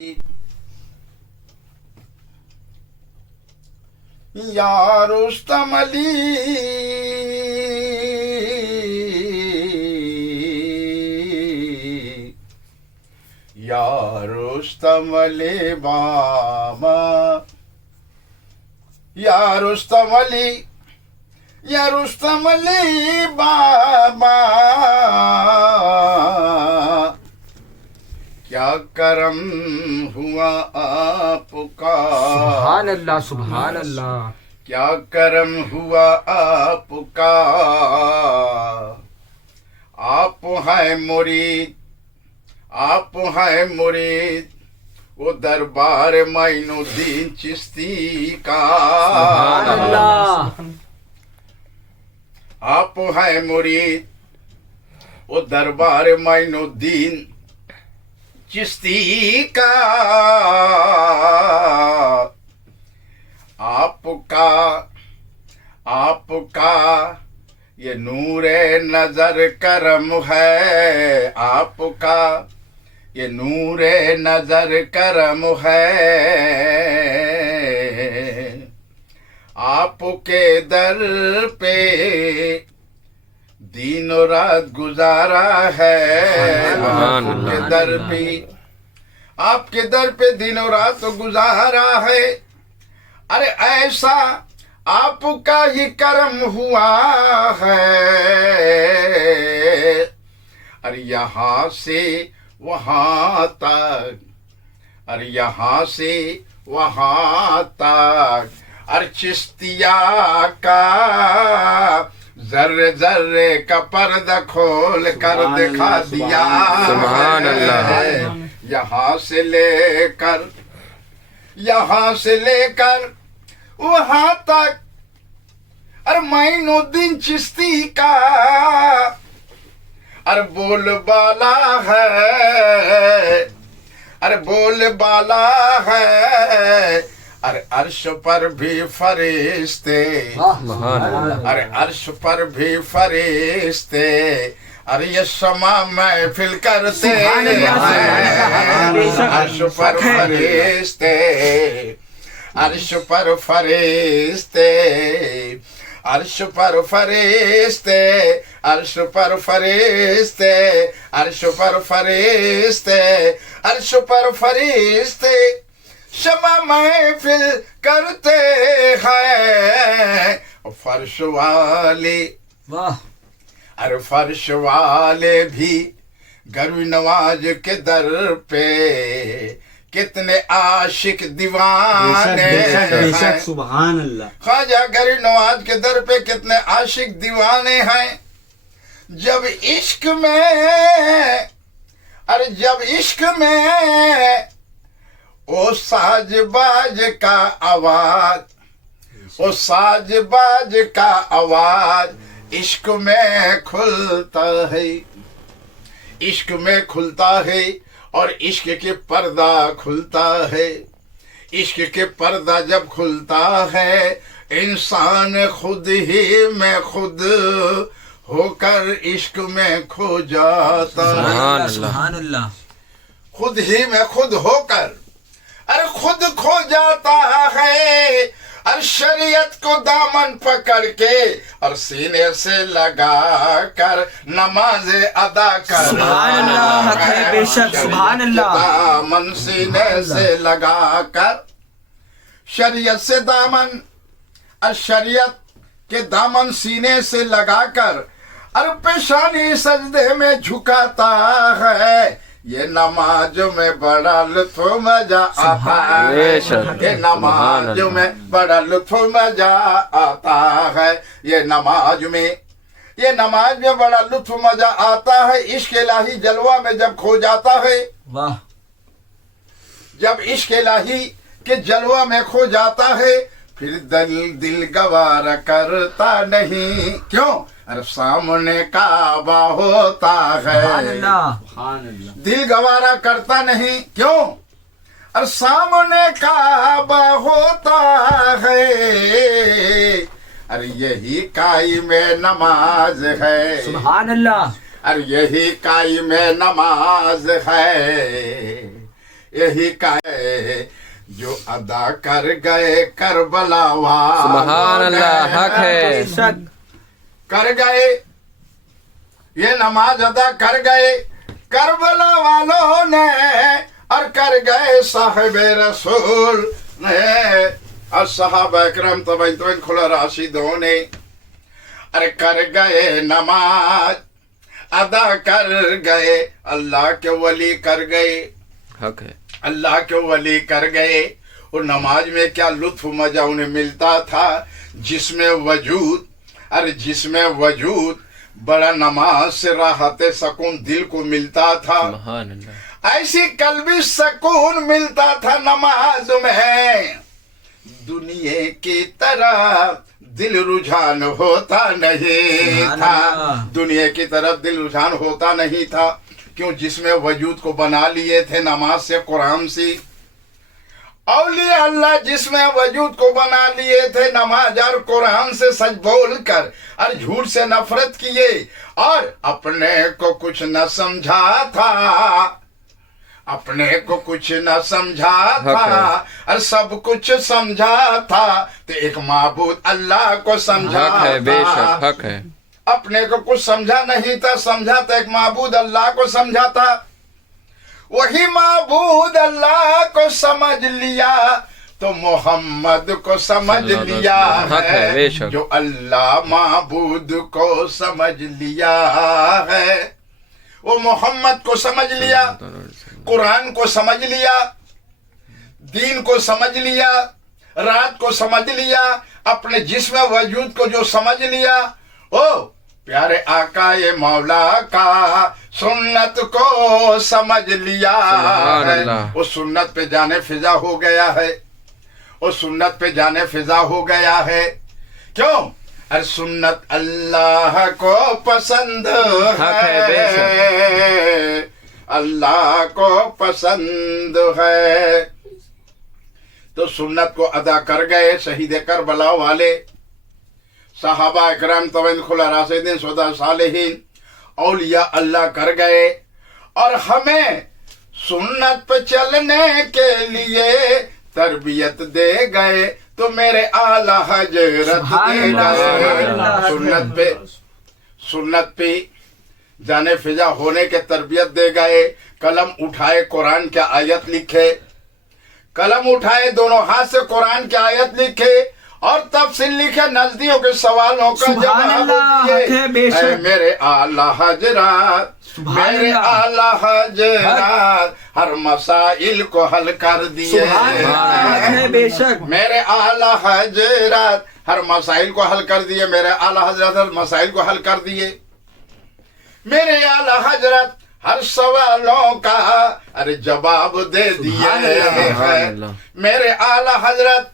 या रुस्तम अली या रुस्तम अली बाबा या रुस्तम अली या रुस्तम अली बाबा क्या करम हुआ आपका। सुभान अल्लाह सुभान अल्लाह। क्या करम हुआ आपका। आप हैं मुरीद आप हैं मुरीद वो दरबार मोइनुद्दीन चिश्ती का। सुभान अल्लाह। आप हैं मुरीद वो दरबार मोइनुद्दीन चिश्ती का। आपका ये नूरे नजर करम है। आपका ये नूरे नजर करम है। आपके दर पे दिनों रात गुजारा है। आपके दर पे आपके दर पे दिनों रात गुजारा है। अरे ऐसा आपका ही कर्म हुआ है। अरे यहाँ से वहाँ तक अरे यहाँ से वहाँ तक अरे चिश्तिया का जर्रे जर्रे का पर्दा खोल कर दिखा दिया। सुभान अल्लाह। यहाँ से लेकर वहाँ तक अरे मोइनुद्दीन चिश्ती का अरे बोल बाला है। अरे बोल बाला है। अरे अर्श पर भी फरिश्ते अरे अर्श पर भी फरिश्ते अरे ये समा महफिल करते हैं। अर्श पर फरिश्ते अर्श पर फरिश्ते अर्श पर फरिश्ते अर्श पर फरिश्ते अर्श पर फरिश्ते अर्श पर फरिश्ते शमा महफिल करते हैं। फर्श वाले वाह अरे फर्श वाले भी गर्व नवाज के दर पे कितने आशिक दीवाने हैं। सुभान अल्लाह। ख्वाजा गरीब नवाज के दर पे कितने आशिक दीवाने हैं। जब इश्क में ओ साजबाज का आवाज ओ साजबाज का आवाज इश्क में खुलता है। इश्क में खुलता है और इश्क के पर्दा खुलता है। इश्क के पर्दा जब खुलता है इंसान खुद ही में खुद होकर इश्क में खो जाता है। सुभान अल्लाह। खुद ही में खुद होकर अरे खुद खो जाता है। और शरीयत को दामन पकड़ के और सीने से लगा कर नमाज अदा कर। सुभान अल्लाह। बेशक सुभान अल्लाह। दामन सीने से लगा कर शरीयत से दामन और शरीयत के दामन सीने से लगाकर और पेशानी सजदे में झुकाता है। ये नमाज में बड़ा लुत्फ मजा आता है। ये नमाज में बड़ा लुत्फ मजा आता है। ये नमाज में बड़ा लुत्फ मजा आता है। इश्क इलाही जलवा में जब खो जाता है। वाह। जब इश्क इलाही के जलवा में खो जाता है फिर दिल गवारा करता नहीं। क्यों? अरे सामने काबा होता है। दिल गवारा करता नहीं। क्यों? अरे सामने काबा होता है। अरे यही कायम नमाज है। सुभान अल्लाह। अरे यही कायम नमाज है। यही का है जो अदा कर गए करबला वाले। सुभान अल्लाह, हक है। बेशक कर गए, ये नमाज अदा कर गए करबला वालों ने, और कर गए साहिबे रसूल ने और सहाबा इकराम तबईन खुला राशिदों ने। अरे कर गए नमाज अदा कर गए, अल्लाह के वली कर गए, हक है। अल्लाह के वली कर गए। और नमाज में क्या लुत्फ मजा उन्हें मिलता था, जिसमें वजूद, अरे जिसमें वजूद बड़ा नमाज से राहत सकून दिल को मिलता था। सुभान अल्लाह। ऐसी कल्बी सकून मिलता था नमाज में, दुनिया की तरह दिल रुझान होता नहीं था, दुनिया की तरफ दिल रुझान होता नहीं था। क्यों? जिसमें वजूद को बना लिए थे नमाज से, कुरान से। औलिया अल्लाह जिसमें वजूद को बना लिए थे नमाज और कुरान से, सच बोल कर और झूठ से नफरत किए, और अपने को कुछ न समझा था, अपने को कुछ न समझा था और सब कुछ समझा था, तो एक माबूद अल्लाह को समझा हक है, था। बेशक हक है। अपने को कुछ समझा नहीं था, समझा था एक माबूद अल्लाह को समझा था। वही माबूद अल्लाह को समझ लिया तो मोहम्मद को समझ लिया हक है, है, बेशक। जो अल्लाह माबूद को समझ लिया है, वो मोहम्मद को समझ लिया, कुरान को समझ लिया, दीन को समझ लिया, रात को समझ लिया, अपने जिस्म वजूद को जो समझ लिया, ओ प्यारे आका ये मौला का सुन्नत को समझ लिया है। वो सुन्नत पे जाने फिजा हो गया है, वो सुन्नत पे जाने फिजा हो गया है। क्यों? अरे सुन्नत अल्लाह को पसंद है, अल्लाह को पसंद है। तो सुन्नत को अदा कर गए शहीद करबला वाले, सहाबा इकराम तबईन खुला राशिदीन शुहदा सालिहीन, औलिया अल्लाह कर गए। और हमें सुन्नत पे चलने के लिए तरबियत दे गए, तो मेरे आला हजरत दे गए। सुन्नत पे जाने फिजा होने के तरबियत दे गए। कलम उठाए कुरान के आयत लिखे, कलम उठाए दोनों हाथ से कुरान के आयत लिखे, और तफसील लिखे, नजदियों के सवालों का जवाब दिए। मेरे आला हजरात, मेरे आला हजरात हर मसाइल को हल कर दिए। बेशक मेरे आला हजरात हर मसाइल को हल कर दिए, मेरे आला हजरत हर मसाइल को हल कर दिए। मेरे आला हजरत हर सवालों का अरे जवाब दे दिए हैं। मेरे आला हजरत,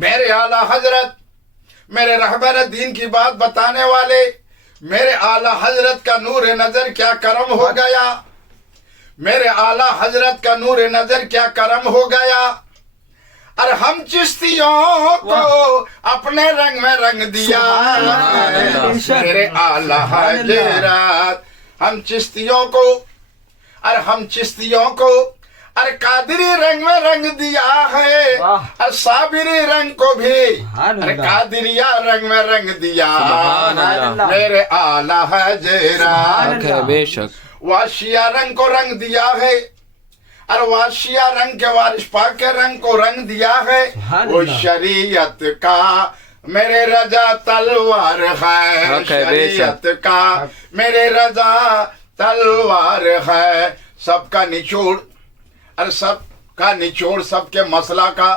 मेरे आला हजरत, मेरे रहबर दीन की बात बताने वाले, मेरे आला हजरत का नूर नजर क्या करम हो गया, मेरे आला हजरत का नूर नजर क्या करम हो गया। और हम चिश्तियों को अपने रंग में रंग दिया, मेरे आला हजरत हम चिश्तियों को, और हम चिश्तियों को अरे कादरी रंग में रंग दिया है, और साबिरी रंग को भी अरे कादरिया रंग में रंग दिया। मेरे आला हजरत बेशक वाशिया रंग को रंग दिया है, और वाशिया रंग के वारिस पाक के रंग को रंग दिया है। वो शरीयत का मेरे रजा तलवार है, शरीयत का मेरे रजा तलवार है। सबका निचोड़, अरे सबका निचोड़, सबके मसला का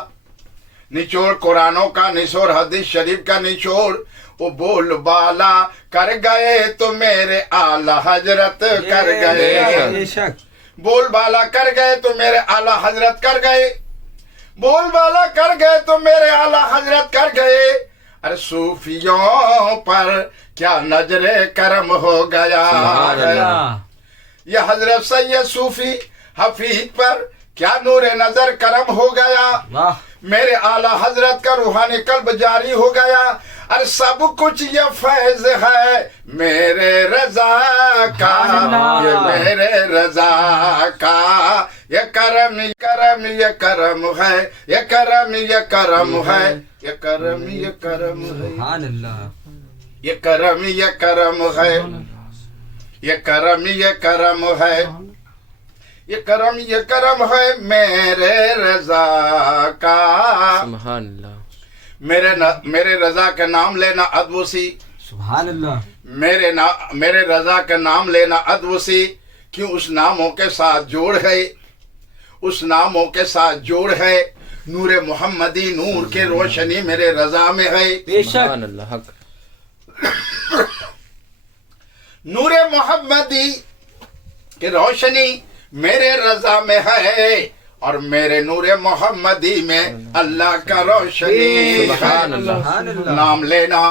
निचोड़, कुरानों का निचोड़, हदीस शरीफ का निचोड़, वो बोल बाला कर गए तो मेरे आला हजरत कर गए। बोल बाला कर गए तो मेरे आला हजरत कर गए, बोल बाला कर गए तो मेरे आला हजरत कर गए। अरे सूफियों पर क्या नजरे करम हो गया है, यह हजरत सैयद सूफी हफीज पर क्या नूरे नजर करम हो गया। मेरे आला हजरत का रूहानी कल्ब जारी हो गया। अरे सब कुछ ये फैज है मेरे रजा का, ये मेरे रजा का, ये करम ये करम ये करम है, ये करम ये करम है, ये करम ये करम है, ये करम ये करम है, ये करम ये करम है, ये करम ये करम है मेरे रजा का। सुभान अल्लाह। मेरे रजा का नाम लेना अदवसी, सुभान अल्लाह। मेरे रजा का नाम लेना अदवसी, क्यों उस नामों के साथ जोड़ है, उस नामों के साथ जोड़ है, नूरे मोहम्मदी नूर के रोशनी मेरे रजा में है। बेशक सुभान अल्लाह। हक नूरे मोहम्मदी की रोशनी मेरे रजा में है, और मेरे नूरे मोहम्मदी में अल्लाह का रोशनी सुभान है। अल्लाह। नाम लेना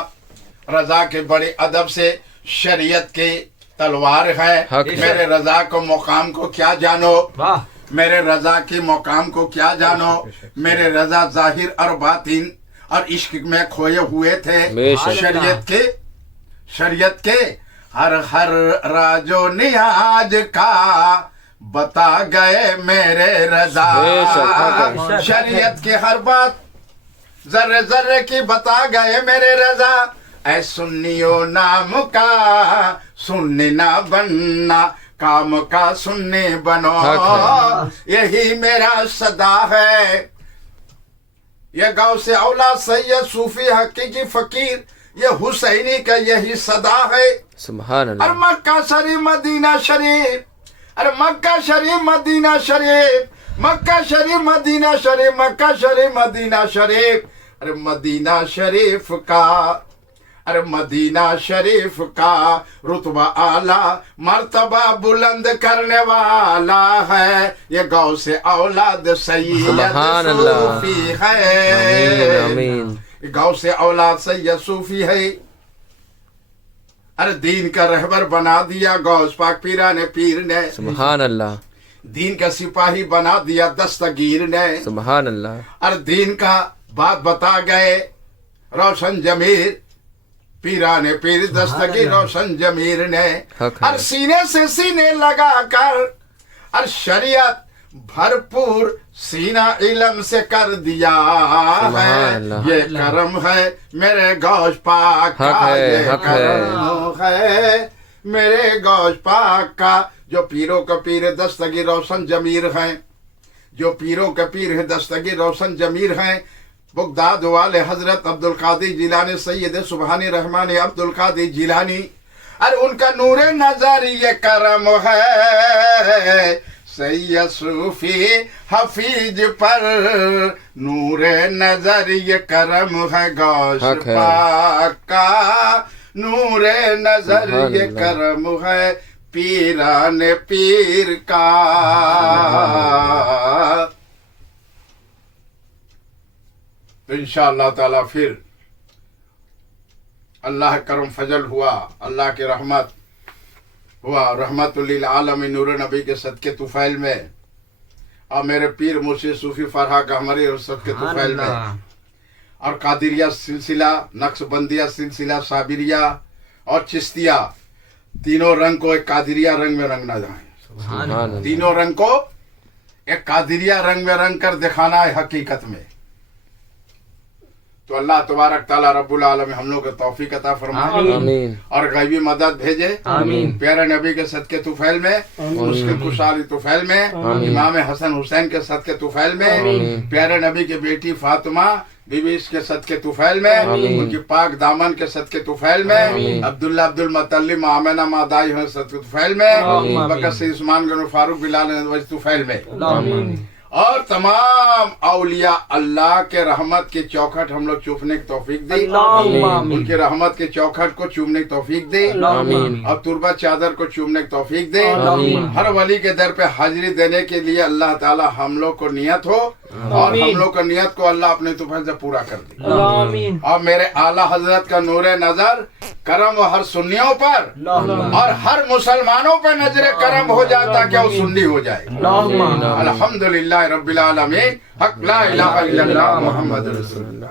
रजा के बड़े अदब से शरीयत की तलवार है। हक है। मेरे रजा को मुकाम को क्या जानो, वाह। मेरे रजा की मुकाम को क्या जानो, मेरे रजा जाहिर और बातिन और इश्क में खोए हुए थे। बेशक। शरीयत के हर हर राजो नियाज का बता गए मेरे रजा। बेशक। शरीयत की हर बात जर्रे जर्रे की बता गए मेरे रजा। ऐ सुन्नियो नाम का सुन्नी ना बनना, काम का सुन्नी बनो, यही मेरा सदा है। ये गाँव से औला सैयद सूफी हकीकी फकीर, ये हुसैनी का यही सदा है। सुभान अरे अल्लाह। मक्का शरीफ मदीना शरीफ, अरे मक्का शरीफ मदीना शरीफ, मक्का शरीफ मदीना शरीफ, मक्का शरीफ मदीना शरीफ, अरे मदीना शरीफ का, अरे मदीना शरीफ का रुतबा आला मर्तबा बुलंद करने वाला है। ये गौ से औलाद सैयद सुभान अल्लाह। सूफी है। आमीन। गाँव से औलाद सैयद सूफी है। अरे दीन का रहबर बना दिया गौस पाक पीरा ने, पीर ने सुभान अल्लाह। दीन का सिपाही बना दिया दस्तगीर ने। सुभान अल्लाह। अरे दीन का बात बता गए रोशन जमीर, पीरा ने पीर दस्तगीर रोशन जमीर ने। हक है। अरे सीने से सीने लगा कर, अरे शरीयत भरपूर सीना इलम से कर दिया है। ये करम है मेरे गौश पाक का, ये करम है मेरे गौश पाक का। जो पीरों का पीर दस्तगीर रोशन जमीर हैं, जो पीरों का पीर है दस्तगीर रोशन जमीर हैं, बगदाद वाले हजरत अब्दुल कादिर जिलानी सैयद सुबहानी रहमानी अब्दुल कादिर जिलानी। अरे उनका नूरे नजर ये करम है, सैयद सूफी हफीज पर नूरे नजर ये करम है। गौश पाक का नूरे नजर ये करम है, पीरान पीर का। तो इंशाअल्लाह ताला फिर अल्लाह करम फजल हुआ, अल्लाह की रहमत हुआ, रहमतुल्लिल आलमीन नूर नबी के सदके तुफैल में, और मेरे पीर मुर्शिद सूफी फरहा गहमरी और सदके तुफैल में, और कादिरिया सिलसिला, नक्शबंदिया सिलसिला, साबिरिया और चिश्तिया, तीनों रंग को एक कादिरिया रंग में रंगना जाए। तीनों रंग को एक कादिरिया रंग में रंग कर दिखाना है हकीकत में। तो अल्लाह तबारक ताला रब्बुल आलमीन हम लोग को तौफीक अता फरमाए, आमीन। और गैबी मदद भेजे, आमीन। प्यारे नबी के सदके तुफैल में, मुस्लिम खुशहाली तुफैल में, इमाम हसन हुसैन के सदके तुफैल में, प्यारे नबी की बेटी फातिमा बीबी के सदके तुफैल में, उनकी पाक दामन के सदके तुफैल में, अब्दुल्ला अब्दुल मुत्तलिब आमिना मादाई हैं सदके तुफैल में, बकर से उस्मान गन फारूक बिलाल तुफैल में, और तमाम औलिया अल्लाह के रहमत के चौखट हम लोग चूमने की तौफीक दी, उनके रहमत के चौखट को चूमने की तौफीक दे, और तुरबा चादर को चूमने की तौफीक दे। हर वली के दर पे हाजिरी देने के लिए अल्लाह ताला हम लोग को नियत हो, और हम लोग का नियत को अल्लाह अपने तुफैल से पूरा कर दे। और मेरे आला हजरत का नूरे नजर करम हर सुन्नियों पर और हर मुसलमानों पर नजरे करम हो जाए, ताकि वो सुन्नी हो जाए। अल्हम्दुलिल्लाह रब्बिल आलमीन। हक ला इलाहा इल्लल्लाह मुहम्मद रसूलुल्लाह।